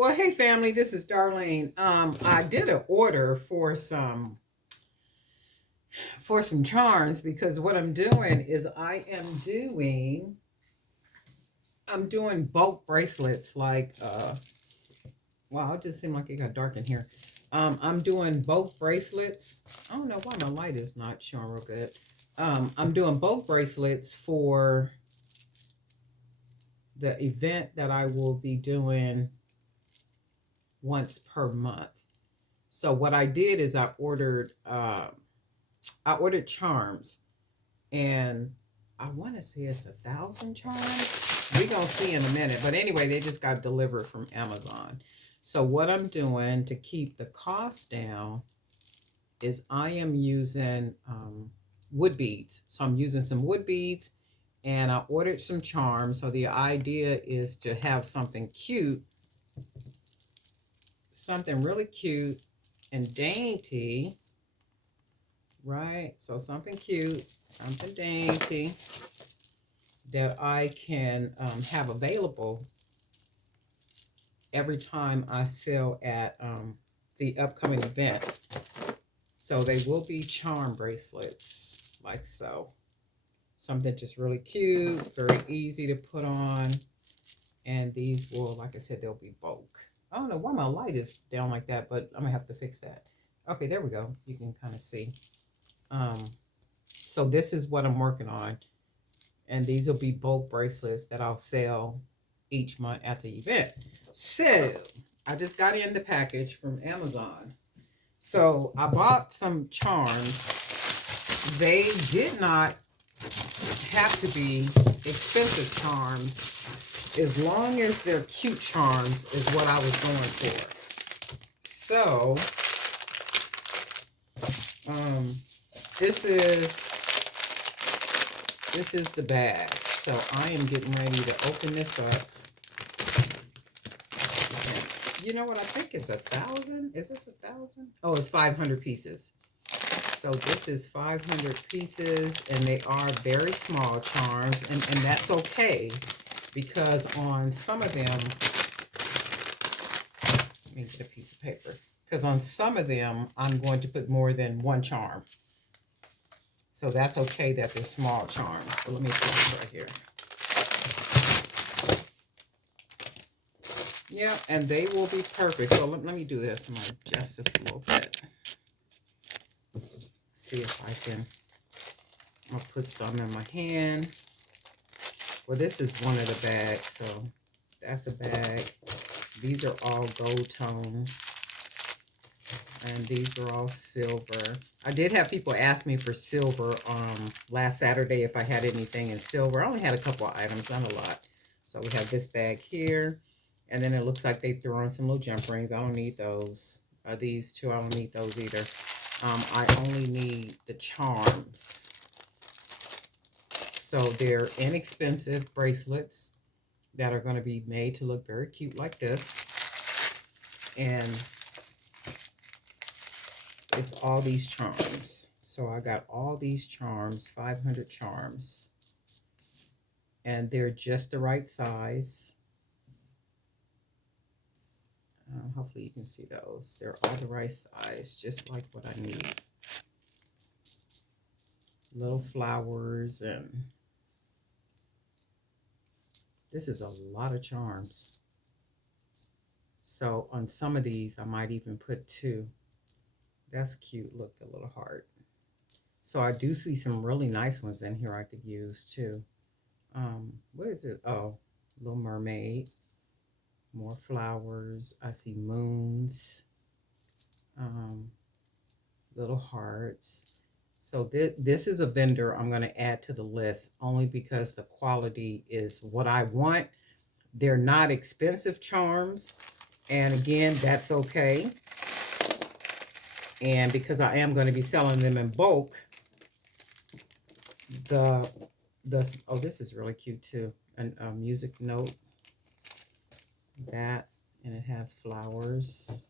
Well, hey family, this is Darlene. I did an order for some charms because what I'm doing is I'm doing bulk bracelets like wow, it just seemed like it got dark in here. I'm doing bulk bracelets. I don't know why my light is not showing real good. I'm doing bulk bracelets for the event that I will be doing once per month. So what I did is I ordered charms, and I want to say it's 1,000 charms. We're gonna see in a minute, but anyway, they just got delivered from Amazon. So what I'm doing to keep the cost down is I am using wood beads. So I'm using some wood beads, and I ordered some charms. So the idea is to have something really cute and dainty, right? So something cute, something dainty that I can have available every time I sell at the upcoming event. So they will be charm bracelets, like so. Something just really cute, very easy to put on. And these will, like I said, they'll be bulk. I don't know why my light is down like that, but I'm gonna have to fix that. Okay, there we go. You can kind of see. Um, so this is what I'm working on. And these will be bulk bracelets that I'll sell each month at the event. So I just got in the package from Amazon. So I bought some charms. They did not have to be expensive charms. As long as they're cute charms is what I was going for. So um, this is the bag. So I am getting ready to open this up. You know what? I think it's 1,000. Is this 1,000? Oh, it's 500 pieces. So this is 500 pieces, and they are very small charms, and that's okay because on some of them, let me get a piece of paper, because on some of them, I'm going to put more than one charm. So that's okay that they're small charms. But let me put this right here. Yeah, and they will be perfect. So let me do this. I'm going to adjust this a little bit. See if I can. I'll put some in my hand. Well, this is one of the bags. So that's a bag. These are all gold tone. And these are all silver. I did have people ask me for silver last Saturday if I had anything in silver. I only had a couple of items, not a lot. So we have this bag here. And then it looks like they threw on some little jump rings. I don't need those. These two, I don't need those either. I only need the charms. So they're inexpensive bracelets that are going to be made to look very cute like this. And it's all these charms. So I got all these charms, 500 charms. And they're just the right size. Hopefully you can see those. They're all the right size, just like what I need. Little flowers, and this is a lot of charms. So on some of these, I might even put two. That's cute. Look, the little heart. So I do see some really nice ones in here I could use too. What is it? Oh, Little Mermaid. More flowers. I see moons. Little hearts. So this is a vendor I'm going to add to the list only because the quality is what I want. They're not expensive charms. And again, that's okay. And because I am going to be selling them in bulk, oh, this is really cute too. A music note. That, and it has flowers.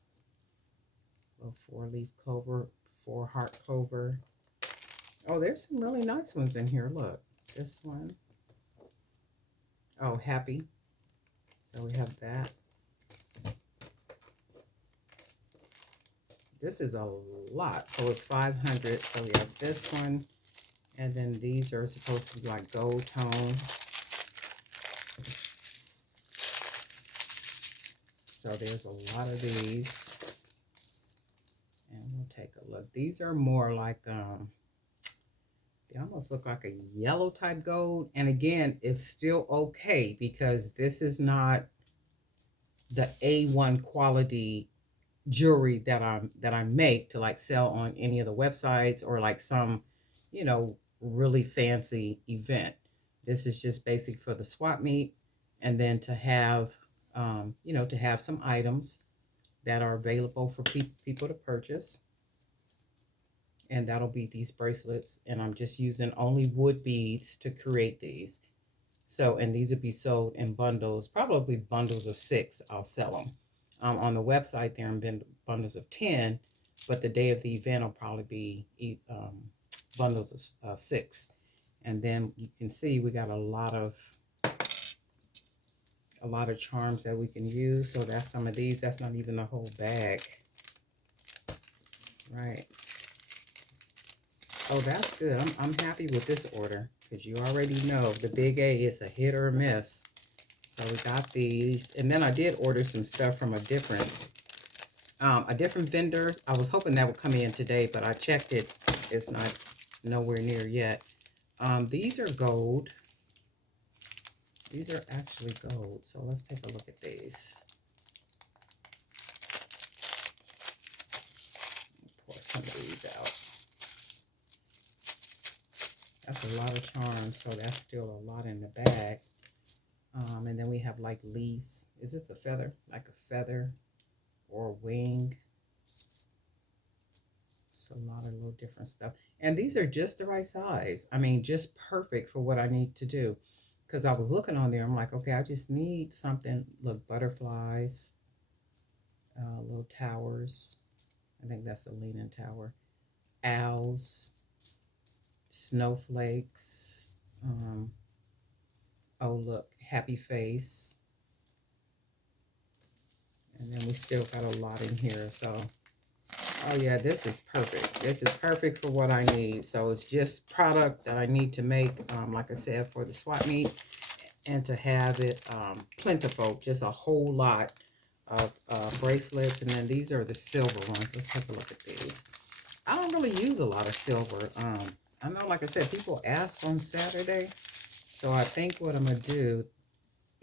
A 4-leaf clover, 4-heart clover. Oh, there's some really nice ones in here. Look, this one. Oh, happy. So we have that. This is a lot. So it's 500. So we have this one. And then these are supposed to be like gold tone. So there's a lot of these. And we'll take a look. These are more like, they almost look like a yellow type gold. And again, it's still okay because this is not the A1 quality jewelry that I make to like sell on any of the websites or like some, you know, really fancy event. This is just basic for the swap meet, and then to have, you know, to have some items that are available for people to purchase. And that'll be these bracelets. And I'm just using only wood beads to create these. So, and these will be sold in bundles, probably bundles of 6. I'll sell them. On the website, they're in bundles of 10, but the day of the event will probably be bundles of 6. And then you can see we got a lot of charms that we can use. So that's some of these. That's not even the whole bag, right? Oh, that's good. I'm happy with this order because you already know the big A is a hit or a miss. So we got these, and then I did order some stuff from a different vendor. I was hoping that would come in today, but I checked it. It's not nowhere near yet. These are gold. These are actually gold. So let's take a look at these. Pour some of these out. That's a lot of charms, so that's still a lot in the bag. And then we have like leaves. Is this a feather? Like a feather or a wing? It's a lot of little different stuff. And these are just the right size. I mean, just perfect for what I need to do. Because I was looking on there, I'm like, okay, I just need something. Look, butterflies, little towers. I think that's the Leaning Tower. Owls, snowflakes. Oh, look, happy face. And then we still got a lot in here. So, oh yeah, this is perfect. This is perfect for what I need. So it's just product that I need to make, like I said, for the swap meet. And to have it plentiful, just a whole lot of bracelets. And then these are the silver ones. Let's take a look at these. I don't really use a lot of silver. I know, like I said, people asked on Saturday. So I think what I'm going to do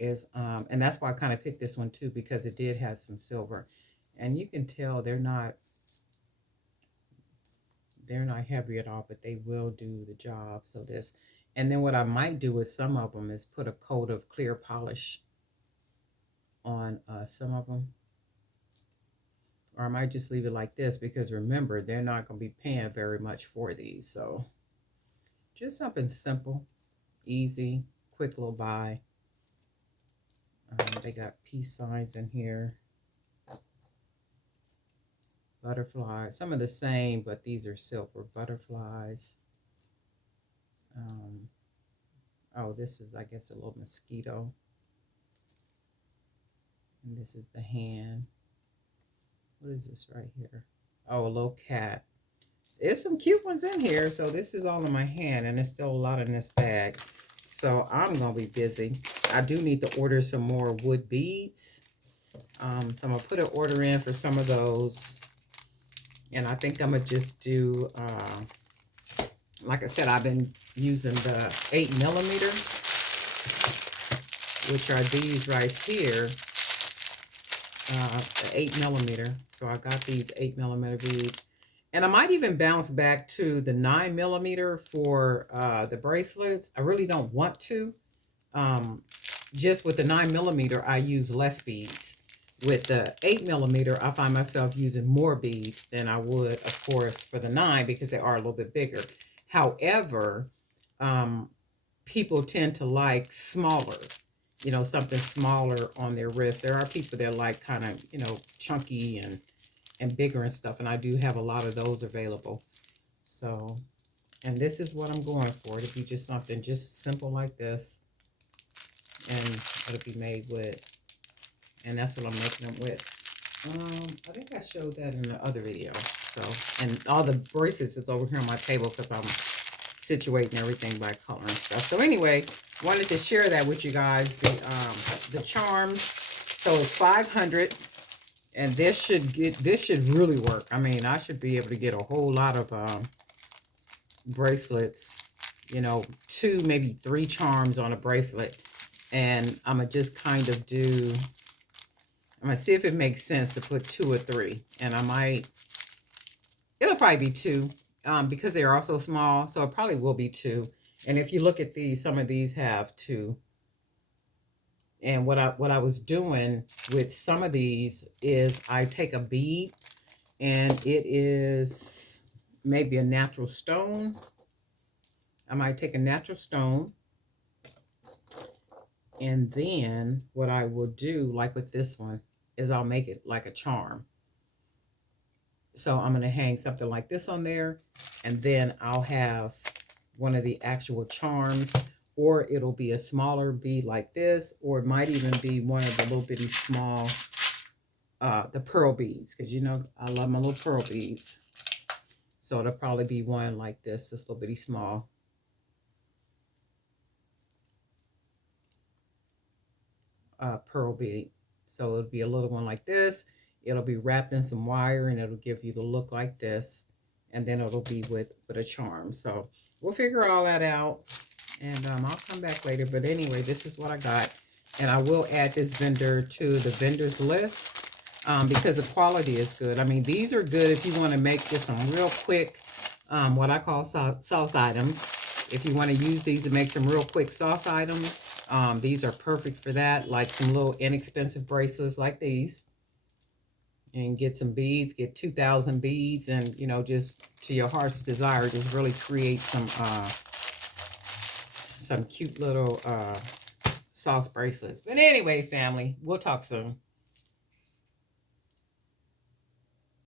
is, and that's why I kind of picked this one too, because it did have some silver. And you can tell they're not heavy at all, but they will do the job. So this, and then what I might do with some of them is put a coat of clear polish on some of them. Or I might just leave it like this, because remember, they're not going to be paying very much for these. So just something simple, easy, quick little buy. They got peace signs in here. Butterflies. Some of the same, but these are silver butterflies. Oh, this is, I guess, a little mosquito. And this is the hand. What is this right here? Oh, a little cat. There's some cute ones in here. So this is all in my hand, and there's still a lot in this bag. So I'm going to be busy. I do need to order some more wood beads. So I'm going to put an order in for some of those. And I think I'm going to just do, like I said, I've been using the 8mm, which are these right here. The 8mm. So I got these 8mm beads. And I might even bounce back to the 9mm for the bracelets. I really don't want to. Just with the 9mm, I use less beads. With the 8mm, I find myself using more beads than I would, of course, for the 9, because they are a little bit bigger. However, people tend to like smaller, you know, something smaller on their wrist. There are people that like kind of, you know, chunky and bigger and stuff. And I do have a lot of those available. So, and this is what I'm going for. It'll be just something just simple like this. And it'll be made with, and that's what I'm making them with. I think I showed that in the other video. So, and all the bracelets is over here on my table because I'm situating everything by color and stuff. So anyway, wanted to share that with you guys. The charms. So it's 500, and this should really work. I mean, I should be able to get a whole lot of bracelets. You know, 2, maybe 3 charms on a bracelet, and I'm gonna just kind of do. I'm going to see if it makes sense to put 2 or 3. And I might, it'll probably be 2 because they're also small. So it probably will be 2. And if you look at these, some of these have 2. And what I was doing with some of these is I take a bead, and it is maybe a natural stone. I might take a natural stone. And then what I will do, like with this one, is I'll make it like a charm. So I'm going to hang something like this on there, and then I'll have one of the actual charms, or it'll be a smaller bead like this, or it might even be one of the little bitty small, the pearl beads, because you know I love my little pearl beads. So it'll probably be one like this little bitty small. Pearl bead. So it'll be a little one like this. It'll be wrapped in some wire, and it'll give you the look like this. And then it'll be with a charm. So we'll figure all that out, and I'll come back later. But anyway, this is what I got. And I will add this vendor to the vendors list because the quality is good. I mean, these are good if you want to make just some real quick, what I call sauce items. If you want to use these to make some real quick sauce items, these are perfect for that. Like some little inexpensive bracelets like these. And get some beads, get 2,000 beads, and, you know, just to your heart's desire, just really create some cute little sauce bracelets. But anyway, family, we'll talk soon.